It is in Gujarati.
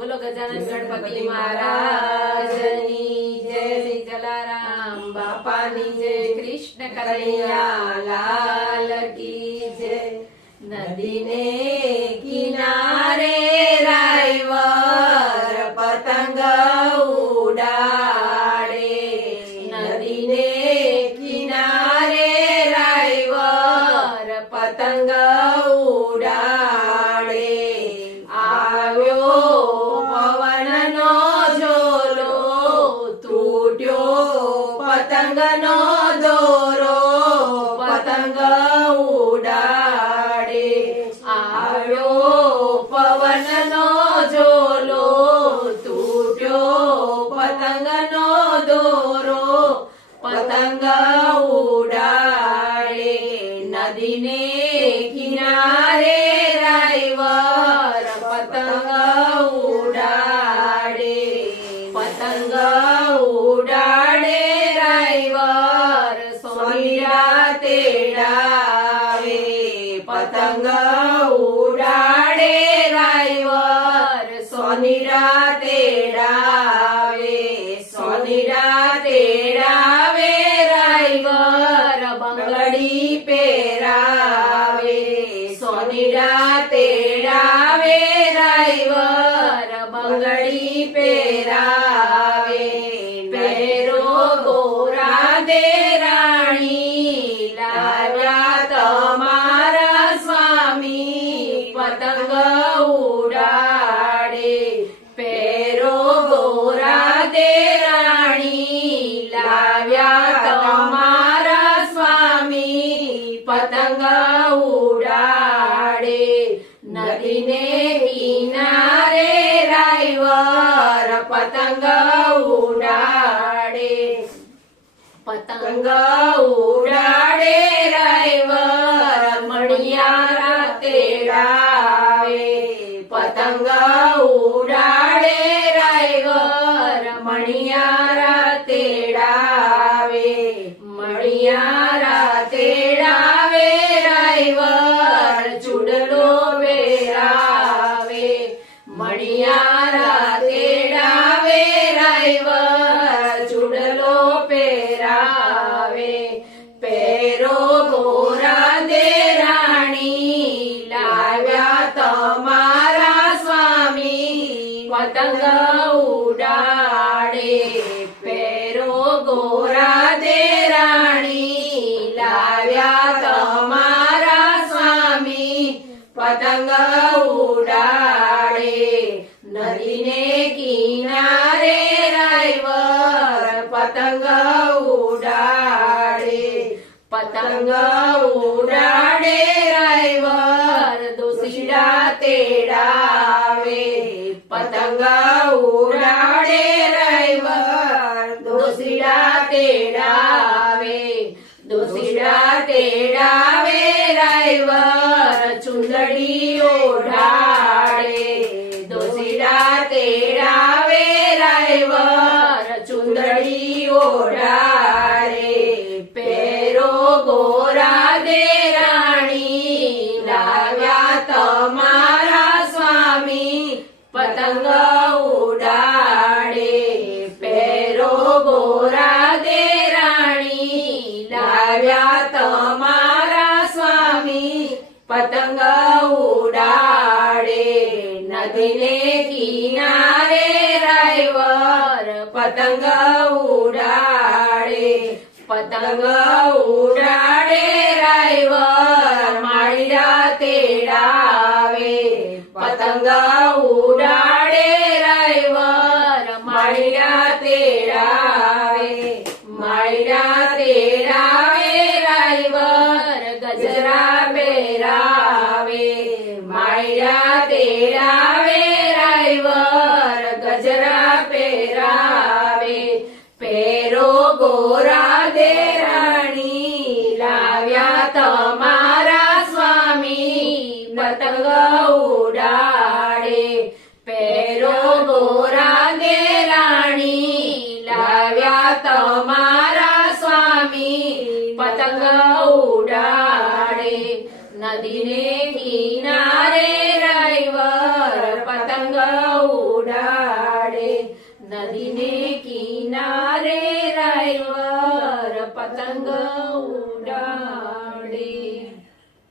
બોલો ગજાનન ગણપતિ મહારાજની જય, શ્રી જલારામ બાપાની જય, કૃષ્ણ કનૈયા લાલ કી જય। નદીને કિનારે રાયવર પતંગ ઉડાડે, નદીને કિનારે રાયવર પતંગ ઉડાડે। આવ્યો પવનનો ઝોલો, તૂટ્યો પતંગનો દોરો, પતંગ ઉડાડે। આવ્યો પવનનો ઝોલો, તૂટ્યો પતંગનો દોરો, પતંગ ઉડાડે। નદીને કિનારે રાયવર પતંગ ઉડાડે, પતંગ ઉડાડે રાયવર સોની રાતે ડાવે, પતંગ ઉડાડે રાયવર સોની રાતે ડાવે, સોની રાતે ડાવે રાયવર બંગડી પહેરાવે, સોની રાતે ડાવે રાયવર બંગડી પહેરાવે। પહેરો ગોરા દે રાણી, લાવ્યા તમારા સ્વામી પતંગ ઉડાડે। પહેરો ગોરા દે રાણી, લાવ્યા તમારા સ્વામી પતંગ ઉડાડે। નદીને કિનારે રાયવર પતંગ ઉડાડે, પતંગ ઉડાડે રાયવર મણિયા રાતે ડાવે, પતંગ ઉડાડે રાયવર મણિયા રાતે ડાવે, મણિયા રાતે ડાવે રાયવર ચૂડલો પહેરાવે, મણિયા રાતે ડાવે રાયવર ચૂડલો પહેરાવે। પહેરો ગોરા દે રાણી, લાવ્યા તમારા સ્વામી પતંગ ઉડાડે। પહેરો ગોરા દે રાણી, લાવ્યા તમારા સ્વામી પતંગ ઉડાડે। નદીને કિનારે રાયવર પતંગ ઉડાડે, પતંગ ઉડાડે રાયવર દોશીડા તેડાવે, પતંગ ઉડાડે રાયવર દોશીડા તેડાવે, દોશીડા તેડાવે રાયવર ચુંદડી ઓઢાડે, દોશીડા તેડાવે રાયવર ચુંદડી ઓઢાડે। પહેરો ગોરા દે રાણી, લાવ્યા તમારા સ્વામી પતંગ ઉડાડે, પહેરો ગોરા દે રાણી, લાવ્યા તમારા સ્વામી પતંગ ઉડાડે। નદીને કિનારે રાયવર પતંગ ઉડાડે, પતંગ ઉડાડે રાયવર માળી રાતે ડાવે, પતંગ ઉડાડે રાયવર માળી રાતે ડાવે, માળી રાતે ડાવે રાયવર ગજરા પહેરાવે, માળી રાતે ડાવે રાયવર ગજરા પહેરાવે। પહેરો ગોરા દે રાણી, લાવ્યા તમારા સ્વામી પતંગ ઉડાડે, પહેરો ગોરા દે રાણી, લાવ્યા તમારા સ્વામી પતંગ ઉડાડે। નદીને કિનારે રાયવર પતંગ ઉડાડે નદીને કિનારે ડ્રાઈવર પતંગ